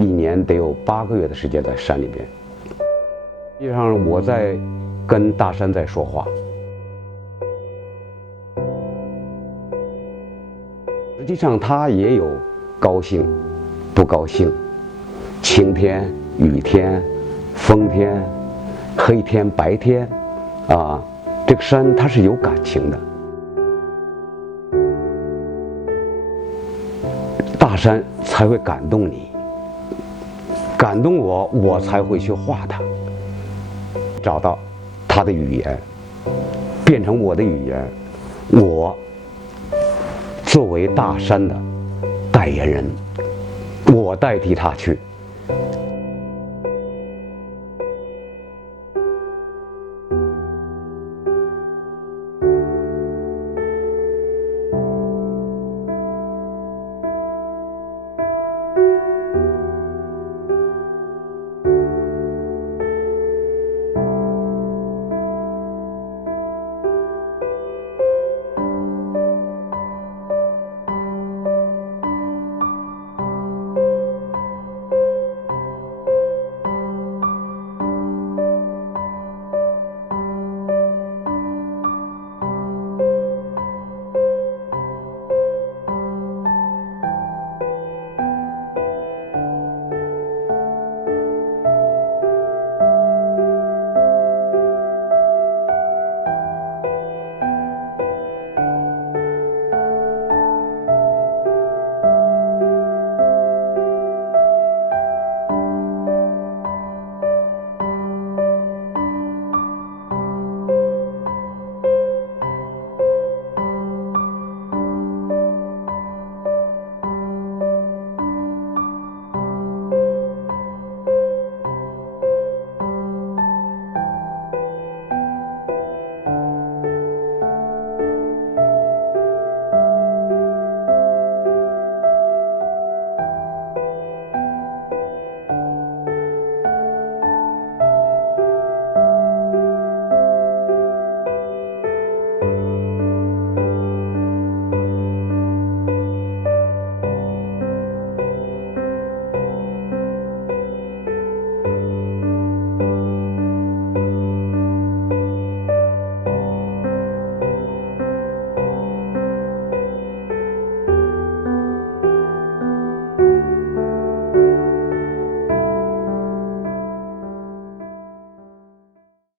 1年得有8个月的时间在山里边。实际上我在跟大山在说话，实际上他也有高兴、不高兴，晴天、雨天、风天、黑天、白天，这个山它是有感情的。大山才会感动你，感动我，我才会去画它，找到它的语言，变成我的语言，我作为大山的代言人，我代替他去